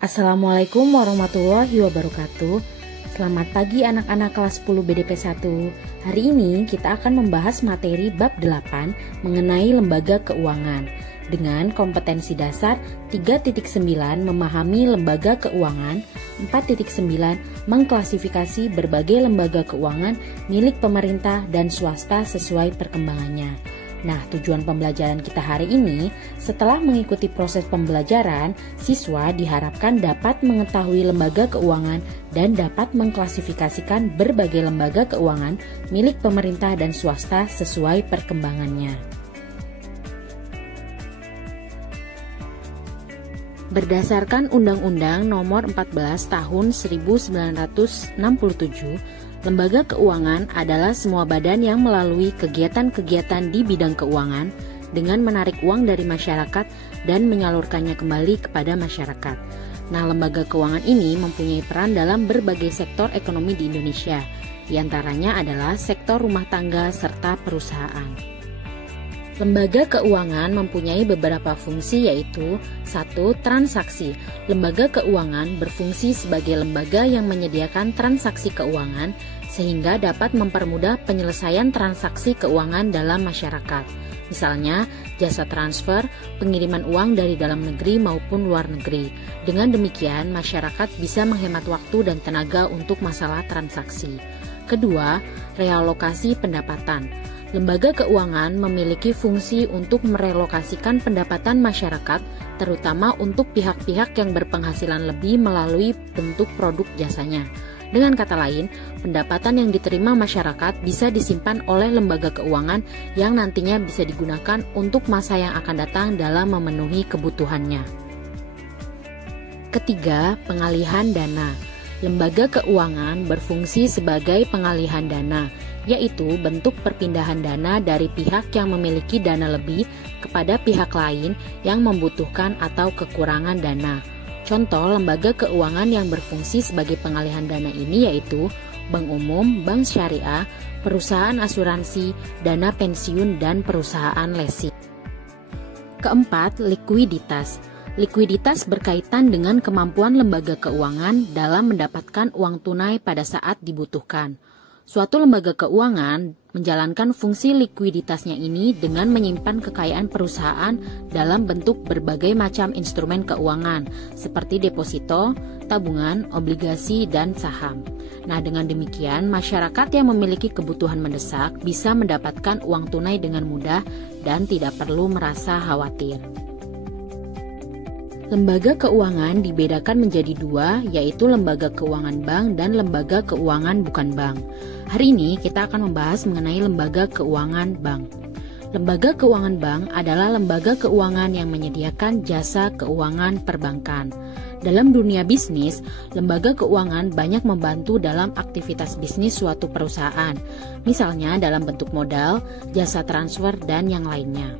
Assalamualaikum warahmatullahi wabarakatuh. Selamat pagi anak-anak kelas 10 BDP 1. Hari ini kita akan membahas materi bab 8 mengenai lembaga keuangan dengan kompetensi dasar 3.9 memahami lembaga keuangan, 4.9 mengklasifikasi berbagai lembaga keuangan milik pemerintah dan swasta sesuai perkembangannya. Nah, tujuan pembelajaran kita hari ini, setelah mengikuti proses pembelajaran, siswa diharapkan dapat mengetahui lembaga keuangan dan dapat mengklasifikasikan berbagai lembaga keuangan milik pemerintah dan swasta sesuai perkembangannya. Berdasarkan Undang-Undang Nomor 14 Tahun 1967, lembaga keuangan adalah semua badan yang melalui kegiatan-kegiatan di bidang keuangan dengan menarik uang dari masyarakat dan menyalurkannya kembali kepada masyarakat. Nah, lembaga keuangan ini mempunyai peran dalam berbagai sektor ekonomi di Indonesia. Di antaranya adalah sektor rumah tangga serta perusahaan. Lembaga keuangan mempunyai beberapa fungsi yaitu 1. Transaksi. Lembaga keuangan berfungsi sebagai lembaga yang menyediakan transaksi keuangan sehingga dapat mempermudah penyelesaian transaksi keuangan dalam masyarakat. Misalnya, jasa transfer, pengiriman uang dari dalam negeri maupun luar negeri. Dengan demikian, masyarakat bisa menghemat waktu dan tenaga untuk masalah transaksi. Kedua, realokasi pendapatan. Lembaga keuangan memiliki fungsi untuk merelokasikan pendapatan masyarakat, terutama untuk pihak-pihak yang berpenghasilan lebih melalui bentuk produk jasanya. Dengan kata lain, pendapatan yang diterima masyarakat bisa disimpan oleh lembaga keuangan yang nantinya bisa digunakan untuk masa yang akan datang dalam memenuhi kebutuhannya. Ketiga, pengalihan dana. Lembaga keuangan berfungsi sebagai pengalihan dana, yaitu bentuk perpindahan dana dari pihak yang memiliki dana lebih kepada pihak lain yang membutuhkan atau kekurangan dana. Contoh lembaga keuangan yang berfungsi sebagai pengalihan dana ini yaitu bank umum, bank syariah, perusahaan asuransi, dana pensiun, dan perusahaan leasing. Keempat, likuiditas. Likuiditas berkaitan dengan kemampuan lembaga keuangan dalam mendapatkan uang tunai pada saat dibutuhkan. Suatu lembaga keuangan menjalankan fungsi likuiditasnya ini dengan menyimpan kekayaan perusahaan dalam bentuk berbagai macam instrumen keuangan seperti deposito, tabungan, obligasi, dan saham. Nah, dengan demikian masyarakat yang memiliki kebutuhan mendesak bisa mendapatkan uang tunai dengan mudah dan tidak perlu merasa khawatir. Lembaga keuangan dibedakan menjadi dua, yaitu lembaga keuangan bank dan lembaga keuangan bukan bank. Hari ini kita akan membahas mengenai lembaga keuangan bank. Lembaga keuangan bank adalah lembaga keuangan yang menyediakan jasa keuangan perbankan. Dalam dunia bisnis, lembaga keuangan banyak membantu dalam aktivitas bisnis suatu perusahaan, misalnya dalam bentuk modal, jasa transfer, dan yang lainnya.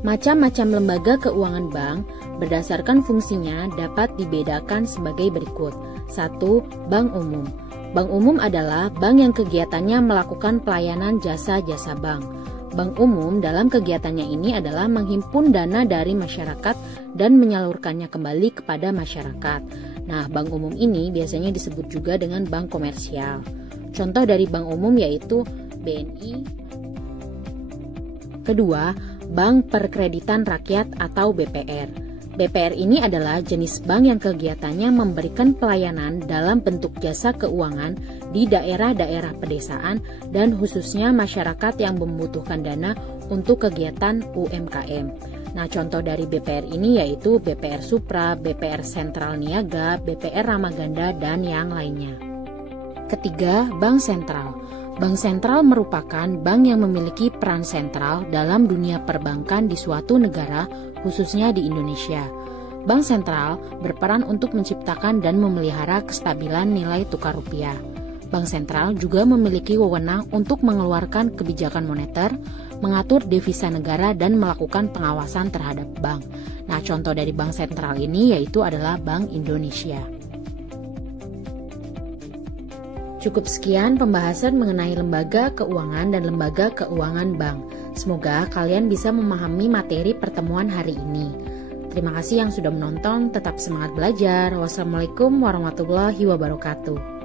Macam-macam lembaga keuangan bank berdasarkan fungsinya dapat dibedakan sebagai berikut. 1. Bank umum. Bank umum adalah bank yang kegiatannya melakukan pelayanan jasa-jasa bank. Bank umum dalam kegiatannya ini adalah menghimpun dana dari masyarakat dan menyalurkannya kembali kepada masyarakat. Nah, bank umum ini biasanya disebut juga dengan bank komersial. Contoh dari bank umum yaitu BNI. Kedua, Bank Perkreditan Rakyat atau BPR. BPR ini adalah jenis bank yang kegiatannya memberikan pelayanan dalam bentuk jasa keuangan di daerah-daerah pedesaan dan khususnya masyarakat yang membutuhkan dana untuk kegiatan UMKM. Nah, contoh dari BPR ini yaitu BPR Supra, BPR Sentral Niaga, BPR Ramaganda, dan yang lainnya. Ketiga, Bank Sentral. Bank sentral merupakan bank yang memiliki peran sentral dalam dunia perbankan di suatu negara, khususnya di Indonesia. Bank sentral berperan untuk menciptakan dan memelihara kestabilan nilai tukar rupiah. Bank sentral juga memiliki wewenang untuk mengeluarkan kebijakan moneter, mengatur devisa negara, dan melakukan pengawasan terhadap bank. Nah, contoh dari bank sentral ini yaitu adalah Bank Indonesia. Cukup sekian pembahasan mengenai lembaga keuangan dan lembaga keuangan bank. Semoga kalian bisa memahami materi pertemuan hari ini. Terima kasih yang sudah menonton, tetap semangat belajar. Wassalamualaikum warahmatullahi wabarakatuh.